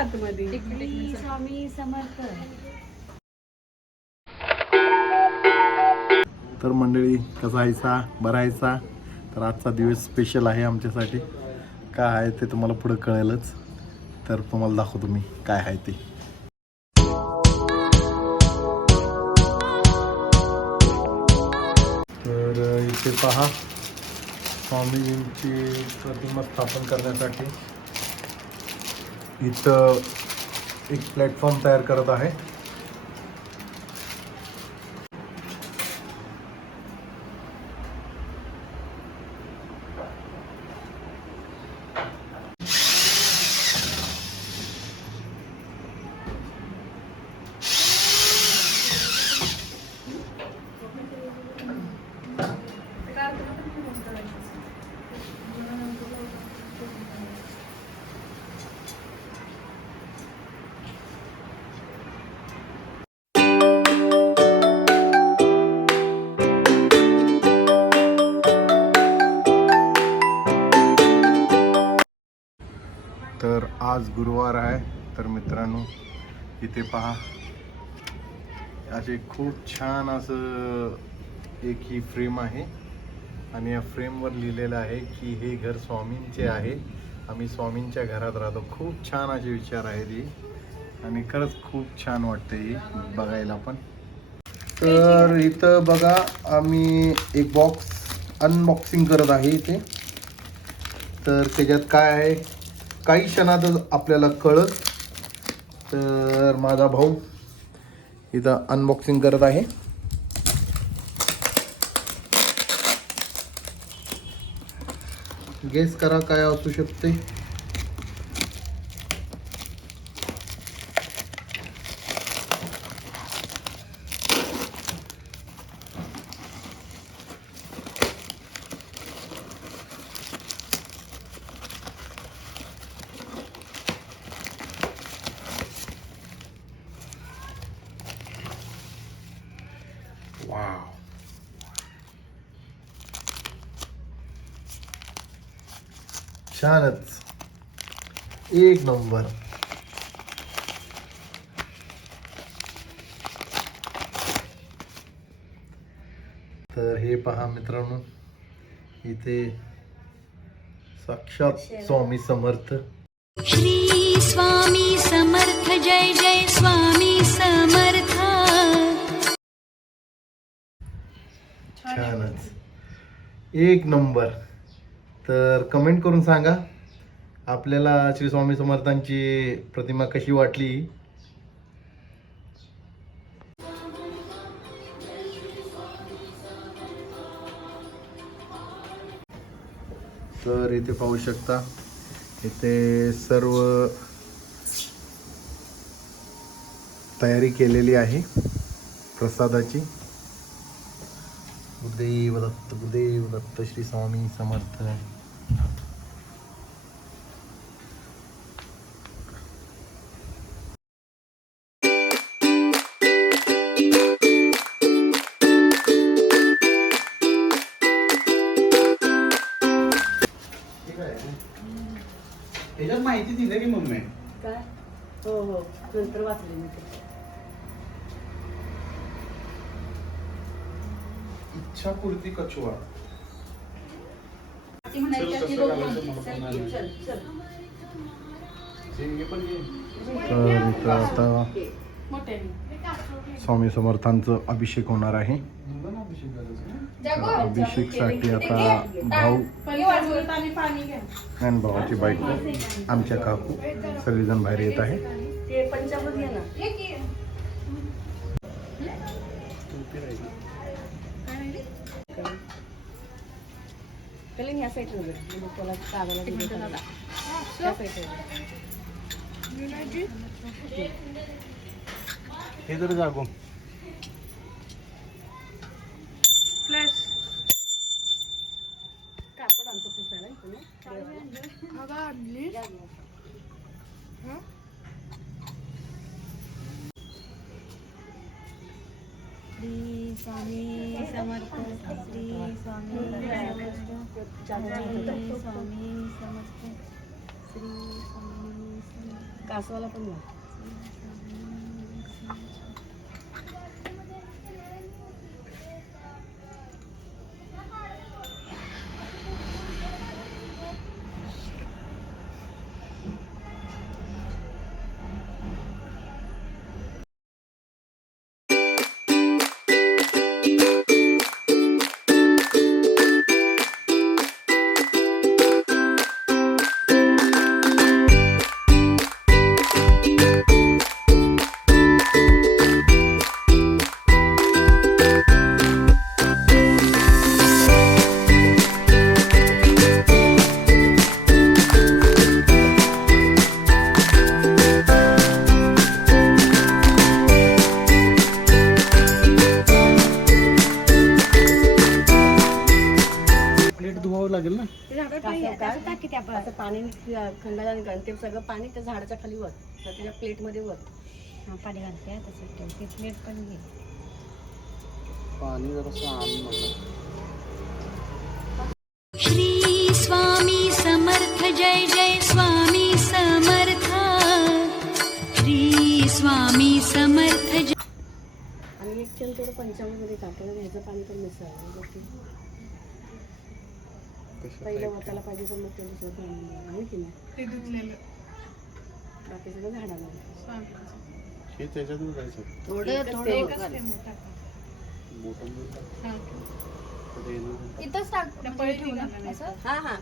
आतमध्ये. स्वामी समर्थ. तर मंडळी कसा आहेसा? बरा आहेसा? तर आजचा दिवस स्पेशल आहे आमच्यासाठी. काय आहे ते तुम्हाला पुढं कळेलच. तर तुम्हाला दाखवतो मी काय आहे ते. तर इथे पहा स्वामीजींची प्रतिमा स्थापन करण्यासाठी. इथं एक प्लॅटफॉर्म तयार करत आहे. तर आज गुरुवार आहे. तर मित्रांनो इथे पहा. असे खूप छान असं एक ही फ्रेम आहे. आणि या फ्रेमवर लिहिलेलं आहे की हे घर स्वामींचे आहे. आम्ही स्वामींच्या घरात राहतो. खूप छान असे विचार आहेत ही. आणि खरंच खूप छान वाटते ही बघायला पण. तर इथं बघा आम्ही एक बॉक्स अनबॉक्सिंग करत आहे इथे. तर त्याच्यात काय आहे? काही क्षणातच आपल्याला कळत तर माझा भाऊ इथं अनबॉक्सिंग करत आहे. गेस करा काय असू शकते. छानच एक नंबर. तर हे पहा मित्रांनो इथे साक्षात स्वामी समर्थ. श्री स्वामी समर्थ जय जय स्वामी समर्थ. छानच. एक नंबर. तर कमेंट करून सांगा आपल्याला श्री स्वामी समर्थांची प्रतिमा कशी वाटली? तर इथे पाहू शकता इथे सर्व तयारी केलेली आहे प्रसादाची. गुरुदेव दत्त गुरुदेव दत्त श्री स्वामी समर्थ त्याच्यात माहिती दिली की मम्मी? काय? हो हो. नंतर वाचले मी ते इच्छापूर्ती कछुआ ती म्हणायची चल, अशी कसं लोकं घालायचं म्हणतात, मला चल, पण चल, चल. हे पण घे. तर आता. स्वामी समर्थांचं अभिषेक होणार आहे. अभिषेकसाठी आता भाऊ आणि पाणी घ्या. आणि भावाची बायको. आमच्या काकू. सगळेजण बाहेर येत आहे. ते पंचामृत ह्या साईडला बघ. म्हणजे त्याला कागदाला एक दिलं मिनिट त्याला. दादा. त्या साईडला हे जर जागो कापड आणतो पुसायला इथून. या गं. श्री स्वामी समर्थ श्री स्वामी. स्वामी समर्थ श्री स्वामी कासवाला पण खंडाला आणि ते सगळं पाणी त्या झाडाच्या खाली वर तर त्याच्या प्लेटमध्ये वर हा पाणी घालते तसं प्लेट पण घे. पाणी जरासं श्री स्वामी समर्थ जय जय स्वामी समर्थ. श्री स्वामी समर्थ जय. आणि एक चल थोडं पंचामृतमध्ये टाकलं आणि ह्याचं पाणी पण मिसळलं. पहिलं वताला पाहिजे तर मग ते दुसरं पाणी आहे की नाही? ते धुतलेलं. बाकी सगळं झाडाला स्वामीचं. हे त्याच्यातून जायचं थोडं थोडं हा. इथंच टाक त्या पळी ठेवू ना. असं? हा हा.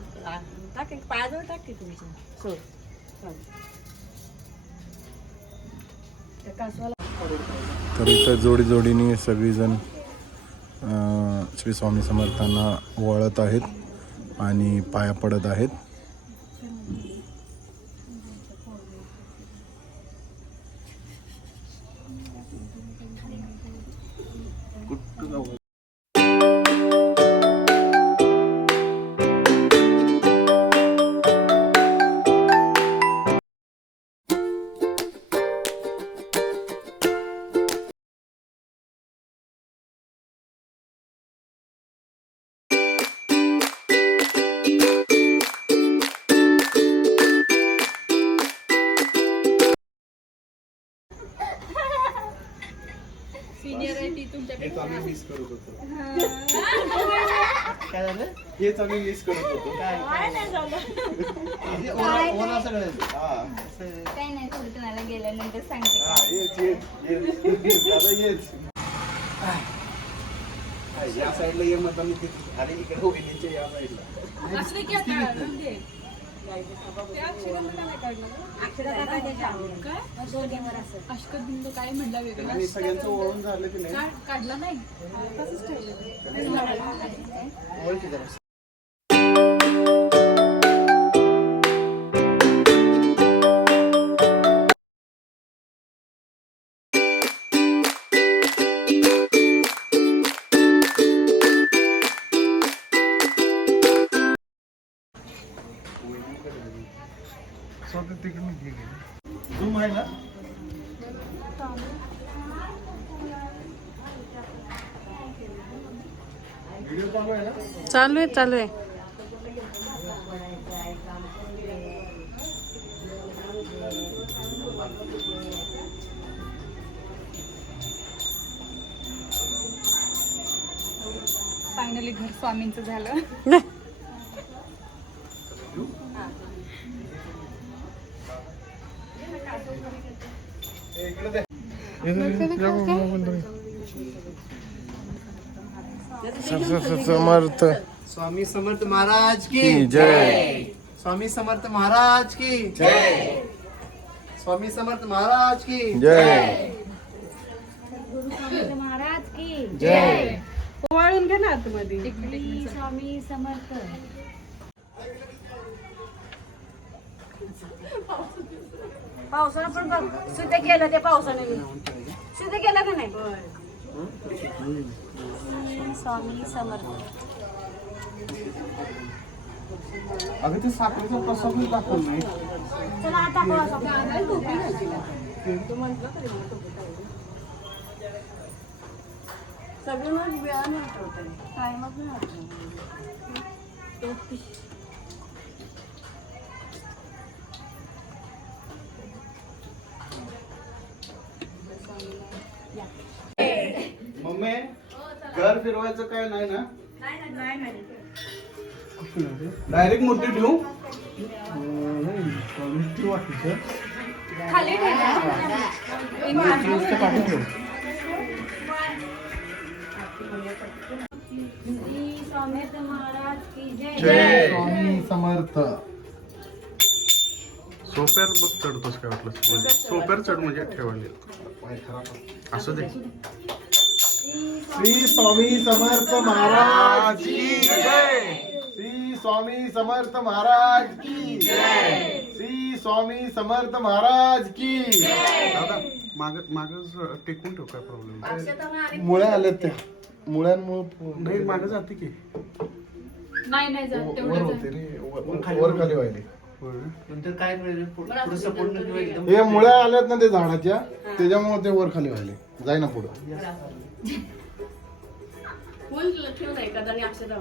टाक एक पायाजवळ टाक की तुमच्या सोड. तर इथं जोडी जोडीने सगळीजण अं, श्री स्वामी समर्थांना वळत आहेत. आणि पाया पडत आहेत. सिनियर आहे ती तुमच्याकडे आम्ही मिस करत होतो. काय झालं? हेच आम्ही मिस करत होतो. काय म्हणजे ओला- ओला सगळं. हा. असं- काही नाही थोडं तुम्हाला गेल्यानंतर सांगते. हा, येच येच येच दादा येच या साईडला ये म्हणता मी अरे इकडे या साईडला असले की आता अष्टबिंद काय? म्हणला वेगळा सगळ्यांचं ओळून झालं की नाही? काढ- काढला नाही. तसंच ठेवलं चालू आहे चालू आहे. फायनली घर स्वामींचं झालं. समर्थ स्वामी समर्थ महाराज की जय। स्वामी समर्थ महाराज की जय। स्वामी समर्थ महाराज की जय। गुरु स्वामी महाराज की जय। वाळून घे ना आतमध्ये. श्री स्वामी समर्थ. पावसानं पण बघ सिद्ध केलं ते पावसाने सिद्ध केलं का नाही? स्वामी समर्थ. अगं ते साखरेचा प्रसादच दाखवलं नाही. आता हा तू मग वेळा नाही आठवत मग नाही मम्मी घर फिरवायचं काय नाही ना? नाही नाही. डायरेक्ट मोठी ठेवू? खाली ठेवा. श्री स्वामी महाराज की जय. जय स्वामी समर्थ. सोप्यावर बघ चढतोस काय वाटलं म्हणजे सोप्यावर चढ. म्हणजे ठेवायला. असं दे. श्री स्वामी समर्थ महाराज की जय. स्वामी समर्थ महाराज की जय. श्री स्वामी समर्थ महाराज की दादा माग माग टेकून ठेव काय प्रॉब्लेम मुळ्या आल्यात त्या. मुळ्यांमुळे नाही माग जाते की. नाही नाही जात वर तेवढं होते रे. वर वर खाली व्हायले. नंतर काय पुढे सपोर्ट किंवा एकदम हे मुळ्या आल्यात ना ते झाडाच्या त्याच्यामुळे ते वर खाली व्हायले. जाय ना पुढं एखादा आणि अक्षता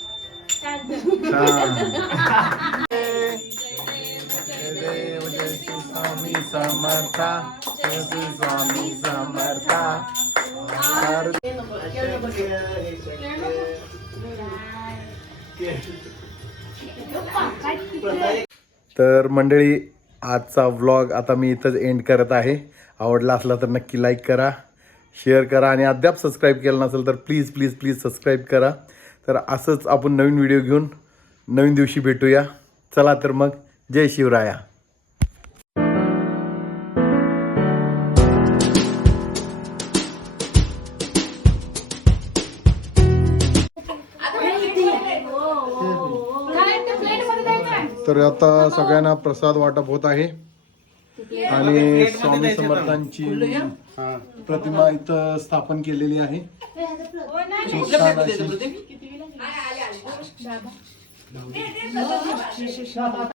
स्वामी समर्था स्वामी समर्था तर मंडळी आजचा व्लॉग आता मी इथंच एंड करत आहे. आवडला असला तर नक्की लाईक करा शेअर करा आणि अद्याप सबस्क्राईब केलं नसेल तर प्लीज प्लीज प्लीज सबस्क्राईब करा. तर असंच आपण नवीन व्हिडिओ घेऊन नवीन दिवशी भेटूया. चला तर मग जय शिवराया? तर आता सगळ्यांना प्रसाद वाटप होत आहे. आणि स्वामी समर्थांची प्रतिमा इथं स्थापन केलेली आहे. खूप छान अशी